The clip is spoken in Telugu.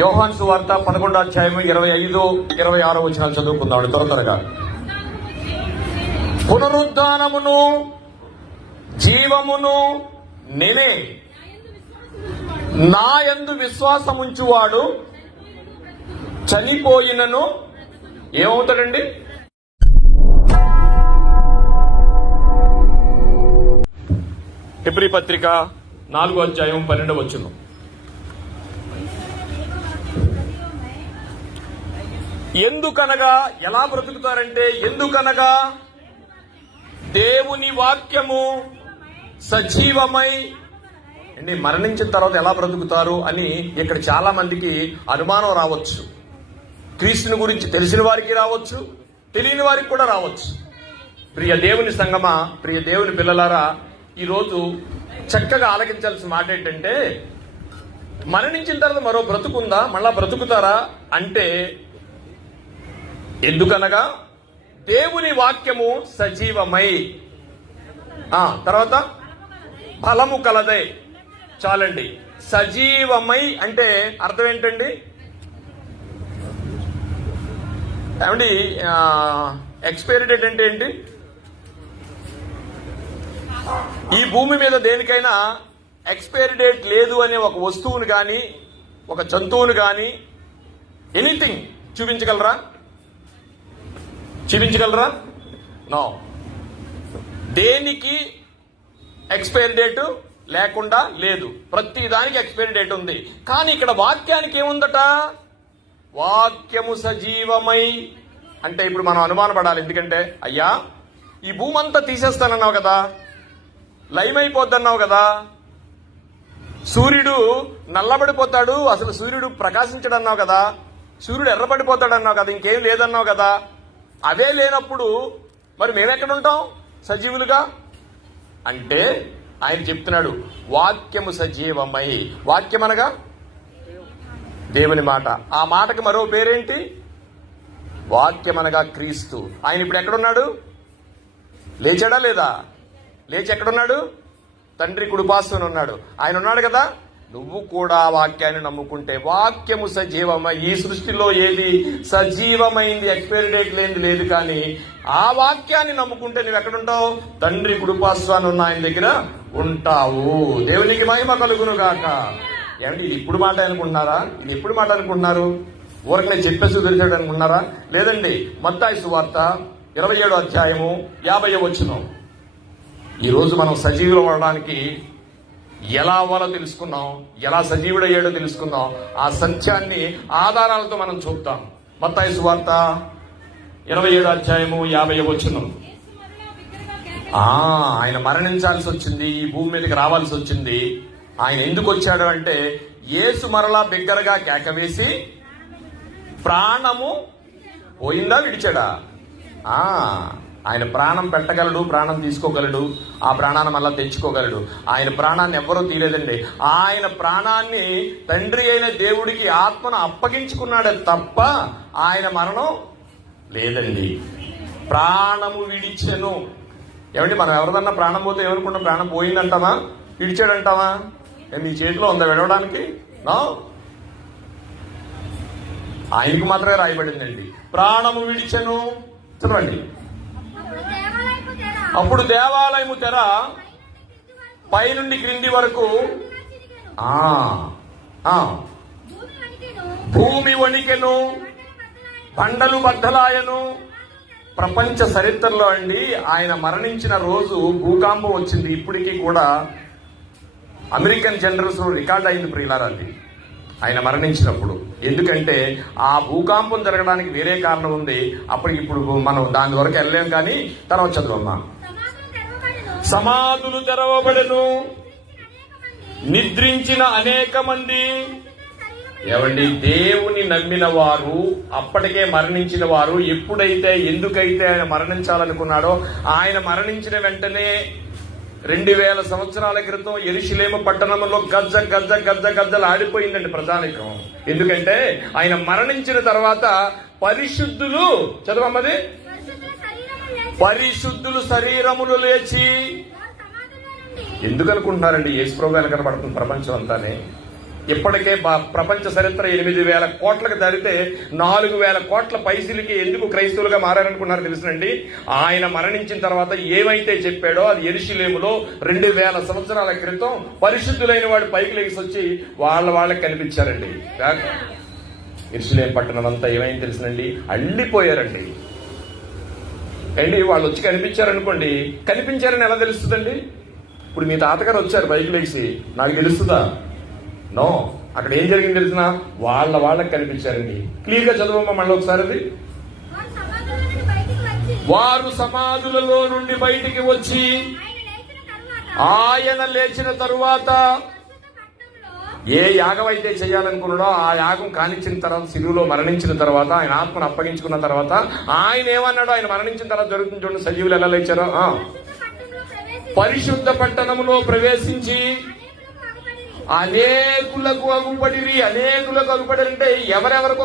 యోహాను సువార్త 11వ అధ్యాయము 25, 26 వచనాలు చదువుకుందాం త్వరగా. పునరుద్ధానమును జీవమును నేనే, నా యందు విశ్వాసముంచువాడు చనిపోయినను ఏమవుతాడండి? హెబ్రీ పత్రిక 4వ అధ్యాయం 12వ వచనం. ఎందుకనగా ఎలా బ్రతుకుతారంటే, ఎందుకనగా దేవుని వాక్యము సజీవమై మరణించిన తర్వాత ఎలా బ్రతుకుతారు అని ఇక్కడ చాలా మందికి అనుమానం రావచ్చు. క్రీస్తుని గురించి తెలిసిన వారికి రావచ్చు, తెలియని వారికి కూడా రావచ్చు. ప్రియ దేవుని సంగమా, ప్రియ దేవుని పిల్లలారా, ఈరోజు చక్కగా ఆలకించాల్సిన మాట ఏంటంటే, మరణించిన తర్వాత మరో బ్రతుకుందా, మళ్ళా బ్రతుకుతారా అంటే, ఎందుకనగా దేవుని వాక్యము సజీవమై, తర్వాత బలము కలదై. చాలండి. సజీవమై అంటే అర్థం ఏంటండి? ఏమండి, ఎక్స్పైరీ డేట్ అంటే ఏంటి? ఈ భూమి మీద దేనికైనా ఎక్స్పైరీ డేట్ లేదు అనే ఒక వస్తువును కానీ, ఒక జంతువును కానీ, ఎనీథింగ్ చూపించగలరా? నో. దేనికి ఎక్స్పైరీ డేటు లేకుండా లేదు. ప్రతి దానికి ఎక్స్పైరీ డేట్ ఉంది. కానీ ఇక్కడ వాక్యానికి ఏముందట? వాక్యము సజీవమై అంటే ఇప్పుడు మనం అనుమానపడాలి. ఎందుకంటే, అయ్యా ఈ భూమి అంతా తీసేస్తానన్నావు కదా, లైవ్ అయిపోద్దన్నావు కదా, సూర్యుడు నల్లబడిపోతాడు, అసలు సూర్యుడు ప్రకాశించడన్నావు కదా, సూర్యుడు ఎర్రబడిపోతాడన్నావు కదా, ఇంకేం లేదన్నావు కదా. అదే లేనప్పుడు మరి మేమెక్కడుంటాం సజీవులుగా? అంటే ఆయన చెప్తున్నాడు, వాక్యము సజీవమై. వాక్యం అనగా దేవుని మాట. ఆ మాటకి మరో పేరేంటి? వాక్యం అనగా క్రీస్తు. ఆయన ఇప్పుడు ఎక్కడున్నాడు? లేచాడా లేదా? లేచి ఎక్కడున్నాడు? తండ్రి కుడిపార్శ్వన ఉన్నాడు. ఆయన ఉన్నాడు కదా. నువ్వు కూడా వాక్యాన్ని నమ్ముకుంటే, వాక్యము సజీవమై. ఈ సృష్టిలో ఏది సజీవమైంది, ఎక్స్పైరీ డేట్ లేనిది లేదు. కానీ ఆ వాక్యాన్ని నమ్ముకుంటే నువ్వు ఎక్కడుంటావు? తండ్రి కుడిపార్శ్వాన ఉన్న ఆయన దగ్గర ఉంటావు. దేవునికి మహిమ కలుగును గాక. ఏమంటే ఇది ఇప్పుడు మాట అనుకుంటున్నారా? ఇది ఎప్పుడు మాట అనుకుంటున్నారు? ఊరకనే చెప్పేసి తెలిసాడు అనుకుంటున్నారా? లేదండి. మత్తయి సువార్త 27వ అధ్యాయము 50వ వచనం. ఈరోజు మనం సజీవులు అవడానికి ఎలా అవ్వాలో తెలుసుకున్నాం, ఎలా సజీవుడయ్యాడో తెలుసుకుందాం. ఆ సత్యాన్ని ఆధారాలతో మనం చూద్దాం. మత్తయి సువార్త 27వ అధ్యాయము 50వ వచనం. ఆయన మరణించాల్సి వచ్చింది, ఈ భూమి మీదకి రావాల్సి వచ్చింది. ఆయన ఎందుకు వచ్చాడు అంటే, యేసు మరలా బిగ్గరగా కేకవేసి ప్రాణము పోయిందా విడిచాడా? ఆయన ప్రాణం పెట్టగలడు, ప్రాణం తీసుకోగలడు, ఆ ప్రాణాన్ని మళ్ళా తెచ్చుకోగలడు. ఆయన ప్రాణాన్ని ఎవ్వరూ తీయలేదండి. ఆయన ప్రాణాన్ని తండ్రి అయిన దేవుడికి ఆత్మను అప్పగించుకున్నాడే తప్ప ఆయన మరణం లేదండి. ప్రాణము విడిచెను. ఏమంటే మనం ఎవరిదన్నా ప్రాణం పోతే ఏమనుకుంటాం? ప్రాణం పోయిందంటావా, విడిచాడంటావా? నీ చేతిలో ఉందా విడవడానికి? నో. ఆయనకు మాత్రమే రాయబడిందండి. ప్రాణము విడిచెను. చదవండి. అప్పుడు దేవాలయము తెర పైనుండి క్రింది వరకు భూమి వణికెను, బండలు బద్దలాయను. ప్రపంచ చరిత్రలో అండి ఆయన మరణించిన రోజు భూకంపం వచ్చింది. ఇప్పటికీ కూడా అమెరికన్ జనరల్స్ రికార్డ్ అయింది ప్రియులారండి ఆయన మరణించినప్పుడు. ఎందుకంటే ఆ భూకంపం జరగడానికి వేరే కారణం ఉంది. ఇప్పుడు మనం దాని వరకు వెళ్ళలేం. కానీ తర్వాత చదువమ్మా. సమాధులు తెరవబడెను, నిద్రించిన అనేక మంది. ఏమండి, దేవుని నమ్మిన వారు, అప్పటికే మరణించిన వారు, ఎప్పుడైతే ఎందుకైతే ఆయన మరణించాలనుకున్నాడో, ఆయన మరణించిన వెంటనే 2000 సంవత్సరాల క్రితం యెరూషలేము పట్టణంలో గజ్జలు ఆడిపోయిందండి ప్రజానికం. ఎందుకంటే ఆయన మరణించిన తర్వాత పరిశుద్ధులు, చదవమ్మది, పరిశుద్ధులు శరీరములు లేచి. ఎందుకు అనుకుంటున్నారండి యేసు ప్రభు కనబడుతుంది ప్రపంచం అంతానే? ఇప్పటికే ప్రపంచ చరిత్ర 8,000 కోట్లకు దారితే 4,000 కోట్ల పైసలకి ఎందుకు క్రైస్తవులుగా మారారనుకున్నారు తెలుసునండి. ఆయన మరణించిన తర్వాత ఏమైతే చెప్పాడో అది యెరూషలేములో 2,000 సంవత్సరాల క్రితం పరిశుద్ధులైన వాడు పైకి లేచి వచ్చి వాళ్ళకి కనిపించారండి. యెరూషలేం పట్టణం అంతా ఏమైంది తెలుసునండి, అల్లిపోయారండి. వాళ్ళు వచ్చి కనిపించారనుకోండి, కనిపించారని ఎలా తెలుస్తుందండి? ఇప్పుడు మీ తాతగారు వచ్చారు బైక్ లేచి, నాకు తెలుస్తుందా? నో. అక్కడ ఏం జరిగింది తెలిసిన, వాళ్ళకి కనిపించారండి. క్లియర్ గా చదవమ్మా మళ్ళీ ఒకసారి. అది వారు సమాధులలో నుండి బయటికి వచ్చి ఆయన లేచిన తరువాత ఏ యాగం అయితే చేయాలనుకున్నాడో ఆ యాగం కానిచ్చిన తర్వాత, శిలువలో మరణించిన తర్వాత, ఆయన ఆత్మను అప్పగించుకున్న తర్వాత ఆయన ఏమన్నాడో, ఆయన మరణించిన తర్వాత జరుగుతుంది చూడండి, సజీవులు ఎలా లేచారో. పరిశుద్ధ పట్టణములో ప్రవేశించి అనేకులకు అగుపడిరి. అనేకులకు అగుపడి అంటే ఎవరెవరికో